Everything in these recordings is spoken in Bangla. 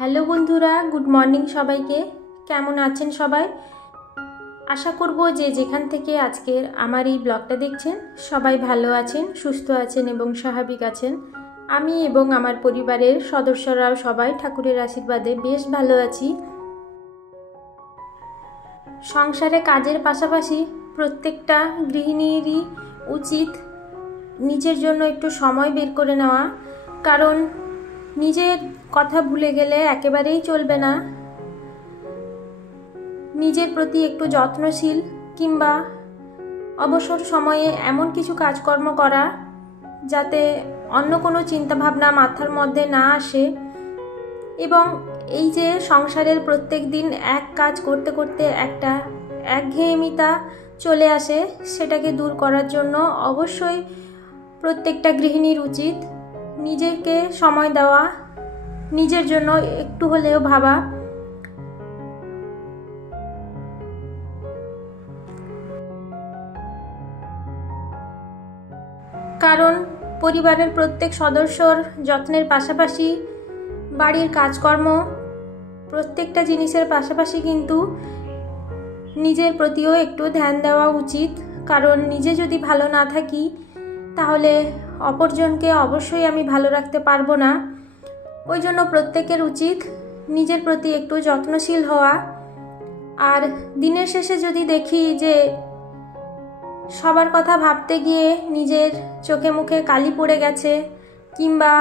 হ্যালো বন্ধুরা, গুড মর্নিং সবাইকে। কেমন আছেন সবাই? আশা করব যে যেখান থেকে আজকের আমার এই ব্লগটা দেখছেন সবাই ভালো আছেন, সুস্থ আছেন এবং স্বাভাবিক আছেন। আমি এবং আমার পরিবারের সদস্যরাও সবাই ঠাকুরের আশীর্বাদে বেশ ভালো আছি। সংসারে কাজের পাশাপাশি প্রত্যেকটা গৃহিণীরই উচিত নিজের জন্য একটু সময় বের করে নেওয়া, কারণ নিজের কথা ভুলে গেলে একেবারেই চলবে না। নিজের প্রতি একটু যত্নশীল কিংবা অবসর সময়ে এমন কিছু কাজকর্ম করা যাতে অন্য কোনো চিন্তাভাবনা মাথার মধ্যে না আসে, এবং এই যে সংসারের প্রত্যেক দিন এক কাজ করতে করতে একটা একঘেয়েমিতা চলে আসে, সেটাকে দূর করার জন্য অবশ্যই প্রত্যেকটা গৃহিণীর উচিত নিজেকে সময় দেওয়া, নিজের জন্য একটু হলেও ভাবা। কারণ পরিবারের প্রত্যেক সদস্যর যত্নের পাশাপাশি বাড়ির কাজকর্ম প্রত্যেকটা জিনিসের পাশাপাশি কিন্তু নিজের প্রতিও একটু ধ্যান দেওয়া উচিত। কারণ নিজে যদি ভালো না থাকি তাহলে অপরজনকে অবশ্যই আমি ভালো রাখতে পারবো না। ওই জন্য প্রত্যেকের উচিত নিজের প্রতি একটু যত্নশীল হওয়া। আর দিনের শেষে যদি দেখি যে সবার কথা ভাবতে গিয়ে নিজের চোখে মুখে কালি পড়ে গেছে, কিংবা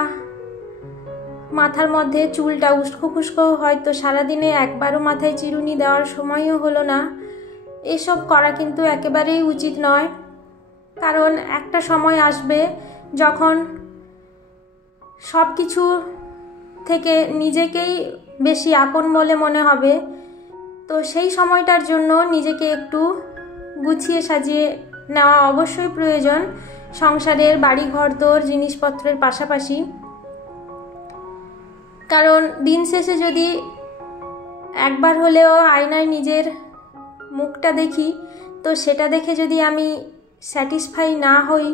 মাথার মধ্যে চুলটা উস্কো খুস্কো, হয়তো সারাদিনে একবারও মাথায় চিরুনি দেওয়ার সময়ও হলো না, এসব করা কিন্তু একেবারেই উচিত নয়। কারণ একটা সময় আসবে যখন সব কিছু থেকে নিজেকেই বেশি আপন বলে মনে হবে। তো সেই সময়টার জন্য নিজেকে একটু গুছিয়ে সাজিয়ে নেওয়া অবশ্যই প্রয়োজন, সংসারের বাড়ি ঘরদোর জিনিসপত্রের পাশাপাশি। কারণ দিন শেষে যদি একবার হলেও আয়নায় নিজের মুখটা দেখি, তো সেটা দেখে যদি আমি স্যাটিসফাই না হই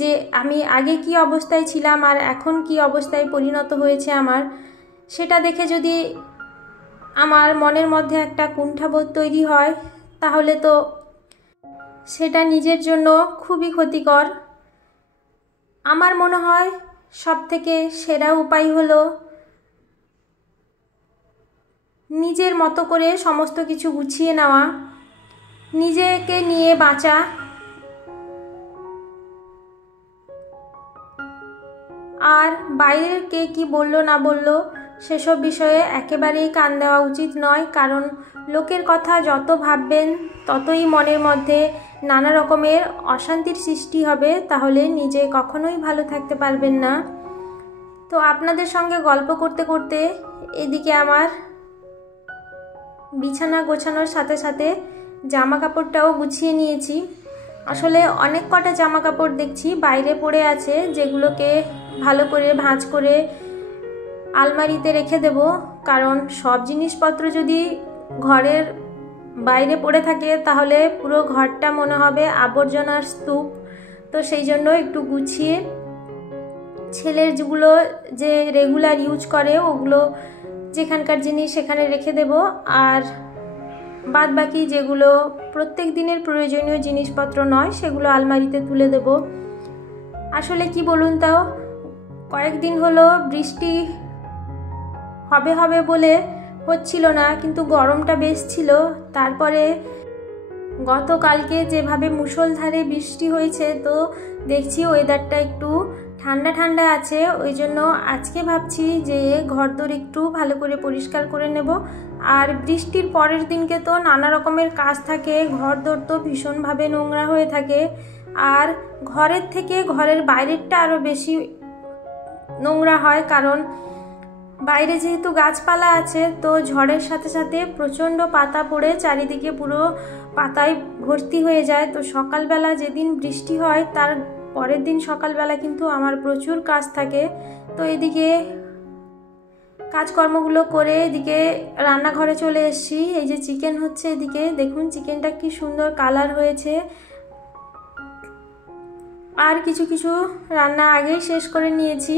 যে আমি আগে কি অবস্থায় ছিলাম আর এখন কি অবস্থায় পরিণত হয়েছে আমার, সেটা দেখে যদি আমার মনের মধ্যে একটা কুণ্ঠাবোধ তৈরি হয়, তাহলে তো সেটা নিজের জন্য খুবই ক্ষতিকর। আমার মনে হয় সবথেকে সেরা উপায় হলো নিজের মতো করে সমস্ত কিছু গুছিয়ে নেওয়া, নিজেকে নিয়ে বাঁচা। আর বাইরের কে কি বললো না বললো সেসব বিষয়ে একেবারেই কান দেওয়া উচিত নয়। কারণ লোকের কথা যত ভাববেন ততই মনের মধ্যে নানা রকমের অশান্তির সৃষ্টি হবে, তাহলে নিজে কখনোই ভালো থাকতে পারবেন না। তো আপনাদের সঙ্গে গল্প করতে করতে এদিকে আমার বিছানা গোছানোর সাথে সাথে জামা কাপড়টাও গুছিয়ে নিয়েছি। আসলে অনেক কটা জামা কাপড় দেখছি বাইরে পড়ে আছে, যেগুলোকে ভালো করে ভাঁজ করে আলমারিতে রেখে দেব। কারণ সব জিনিসপত্র যদি ঘরের বাইরে পড়ে থাকে তাহলে পুরো ঘরটা মনে হবে আবর্জনার স্তূপ। তো সেই জন্য একটু গুছিয়ে ছেলের যেগুলো যে রেগুলার ইউজ করে ওগুলো যেখানকার জিনিস সেখানে রেখে দেব, আর বাদ বাকি যেগুলো প্রত্যেক দিনের প্রয়োজনীয় জিনিসপত্র নয় সেগুলো আলমারিতে তুলে দেব। আসলে কি বলুন, তাও কয়েকদিন হলো বৃষ্টি হবে হবে বলে হচ্ছিল না, কিন্তু গরমটা বেশ ছিল। তারপরে গতকালকে যেভাবে মুষলধারে বৃষ্টি হয়েছে, তো দেখছি ওয়েদারটা একটু ঠান্ডা ঠান্ডা আছে। ওই জন্য আজকে ভাবছি যে ঘরদোর একটু ভালো করে পরিষ্কার করে নেব। আর বৃষ্টির পরের দিনকে তো নানা রকমের কাজ থাকে, ঘরদোর তো ভীষণভাবে নোংরা হয়ে থাকে। আর ঘরের থেকে ঘরের বাইরেরটা আরও বেশি নোংরা হয়, কারণ বাইরে যেহেতু গাছপালা আছে, তো ঝড়ের সাথে সাথে প্রচণ্ড পাতা পড়ে চারিদিকে পুরো পাতায় ভর্তি হয়ে যায়। তো সকালবেলা যেদিন বৃষ্টি হয় তার পরের দিন সকালবেলা কিন্তু আমার প্রচুর কাজ থাকে। তো এদিকে কাজকর্মগুলো করে এদিকে রান্নাঘরে চলে এসেছি। এই যে চিকেন হচ্ছে, এদিকে দেখুন চিকেনটা কি সুন্দর কালার হয়েছে। আর কিছু কিছু রান্না আগেই শেষ করে নিয়েছি।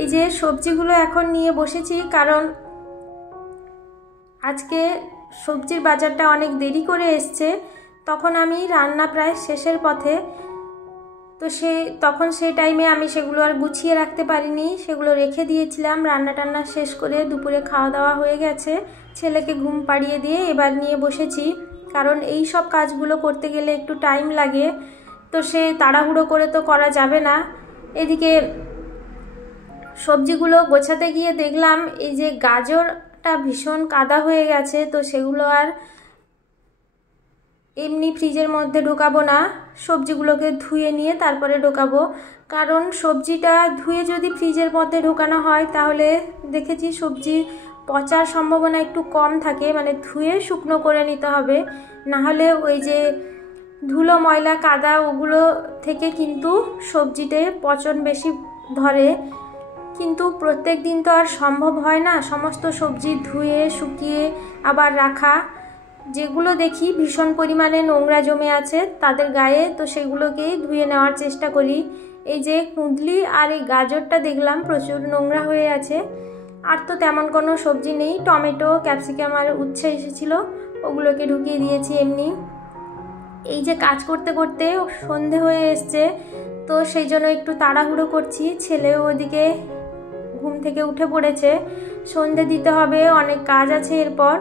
এই যে সবজিগুলো এখন নিয়ে বসেছি, কারণ আজকে সবজির বাজারটা অনেক দেরি করে এসছে, তখন আমি রান্না প্রায় শেষের পথে। তো তখন সেই টাইমে আমি সেগুলো আর গুছিয়ে রাখতে পারিনি, সেগুলো রেখে দিয়েছিলাম। রান্না টান্না শেষ করে দুপুরে খাওয়া দাওয়া হয়ে গেছে, ছেলেকে ঘুম পাড়িয়ে দিয়ে এবার নিয়ে বসেছি। কারণ এই সব কাজগুলো করতে গেলে একটু টাইম লাগে, তো সে তাড়াহুড়ো করে তো করা যাবে না। এদিকে সবজিগুলো গোছাতে গিয়ে দেখলাম এই যে গাজরটা ভীষণ কাদা হয়ে গেছে, তো সেগুলো আর এমনি ফ্রিজের মধ্যে ঢোকাবো না, সবজিগুলোকে ধুয়ে নিয়ে তারপরে ঢোকাবো। কারণ সবজিটা ধুয়ে যদি ফ্রিজের মধ্যে ঢোকানো হয় তাহলে দেখেছি সবজি পচার সম্ভাবনা একটু কম থাকে, মানে ধুয়ে শুকনো করে নিতে হবে, নাহলে ওই যে ধুলো ময়লা কাদা ওগুলো থেকে কিন্তু সবজিতে পচন বেশি ধরে। কিন্তু প্রত্যেক দিন তো আর সম্ভব হয় না সমস্ত সবজি ধুয়ে শুকিয়ে আবার রাখা। যেগুলো দেখি ভীষণ পরিমাণে নোংরা জমে আছে তাদের গায়ে, তো সেগুলোকেই ধুয়ে নেওয়ার চেষ্টা করি। এই যে কুঁদলি আর এই গাজরটা দেখলাম প্রচুর নোংরা হয়ে আছে। আর তো তেমন কোনো সবজি নেই, টমেটো ক্যাপসিকাম আর উচ্ছে এসেছিলো, ওগুলোকে ঢুকিয়ে দিয়েছি এমনি। এই যে কাজ করতে করতে সন্ধে হয়ে এসছে, তো সেই জন্য একটু তাড়াহুড়ো করছি। ছেলে ওদিকে ঘুম থেকে উঠে পড়েছে, সন্ধে দিতে হবে, অনেক কাজ আছে এরপর।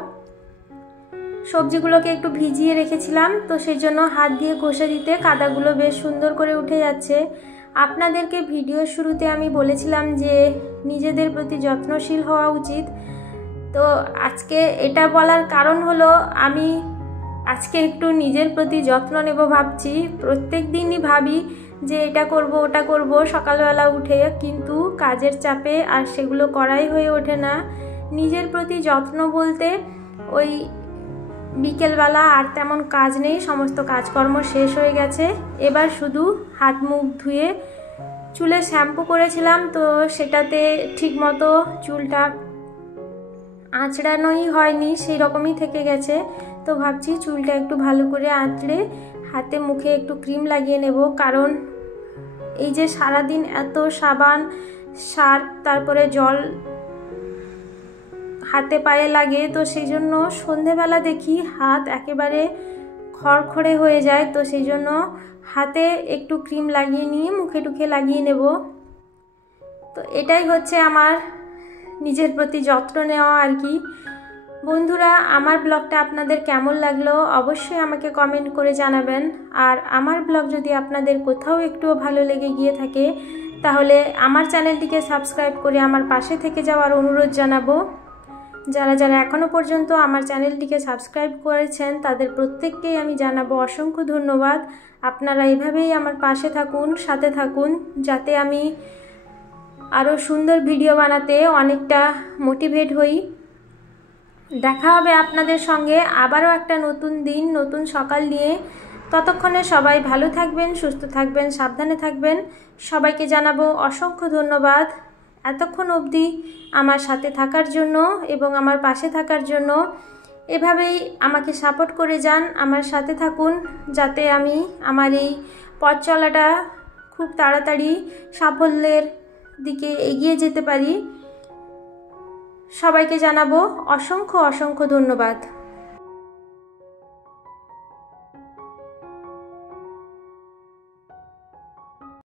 সবজিগুলোকে একটু ভিজিয়ে রেখেছিলাম, তো সেই জন্য হাত দিয়ে ঘষে দিতে কাদাগুলো বেশ সুন্দর করে উঠে যাচ্ছে। আপনাদেরকে ভিডিওর শুরুতে আমি বলেছিলাম যে নিজেদের প্রতি যত্নশীল হওয়া উচিত। তো আজকে এটা বলার কারণ হলো আমি আজকে একটু নিজের প্রতি যত্ন নেব ভাবছি। প্রত্যেক দিনই ভাবি যে এটা করব ওটা করব সকালবেলা উঠে, কিন্তু কাজের চাপে আর সেগুলো করাই হয়ে ওঠে না। নিজের প্রতি যত্ন বলতে ওই বিকেলবেলা আর তেমন কাজ নেই, সমস্ত কাজকর্ম শেষ হয়ে গেছে। এবার শুধু হাত মুখ ধুয়ে চুলে শ্যাম্পু করেছিলাম, তো সেটাতে ঠিকমতো চুলটা আঁচড়ানোই হয়নি, সেই রকমই থেকে গেছে। তো ভাবছি চুলটা একটু ভালো করে আঁচড়ে হাতে মুখে একটু ক্রিম লাগিয়ে নেব। কারণ এই যে সারাদিন এত সাবান সার্ফ তারপরে জল হাতে পায়ে লাগে, তো সেই জন্য সন্ধেবেলা দেখি হাত একেবারে খড়খড়ে হয়ে যায়। তো সেই জন্য হাতে একটু ক্রিম লাগিয়ে নিয়ে মুখে টুখে লাগিয়ে নেব। তো এটাই হচ্ছে আমার নিজের প্রতি যত্ন নেওয়া আর কি। বন্ধুরা, আমার ব্লগটা আপনাদের কেমন লাগলো অবশ্যই আমাকে কমেন্ট করে জানাবেন। আর আমার ব্লগ যদি আপনাদের কোথাও একটুও ভালো লেগে গিয়ে থাকে তাহলে আমার চ্যানেলটিকে সাবস্ক্রাইব করে আমার পাশে থেকে যাওয়ার অনুরোধ জানাবো। যারা যারা এখনও পর্যন্ত আমার চ্যানেলটিকে সাবস্ক্রাইব করেছেন তাদের প্রত্যেককেই আমি জানাবো অসংখ্য ধন্যবাদ। আপনারা এভাবেই আমার পাশে থাকুন, সাথে থাকুন, যাতে আমি আরও সুন্দর ভিডিও বানাতে অনেকটা মোটিভেট হই। দেখা হবে আপনাদের সঙ্গে আবারও একটা নতুন দিন, নতুন সকাল নিয়ে। ততক্ষণে সবাই ভালো থাকবেন, সুস্থ থাকবেন, সাবধানে থাকবেন। সবাইকে জানাবো অসংখ্য ধন্যবাদ এতক্ষণ অবধি আমার সাথে থাকার জন্য এবং আমার পাশে থাকার জন্য। এভাবেই আমাকে সাপোর্ট করে যান, আমার সাথে থাকুন, যাতে আমি আমার এই পথ চলাটা খুব তাড়াতাড়ি সাফল্যের দিকে এগিয়ে যেতে পারি। সবাইকে জানাবো অসংখ্য অসংখ্য ধন্যবাদ।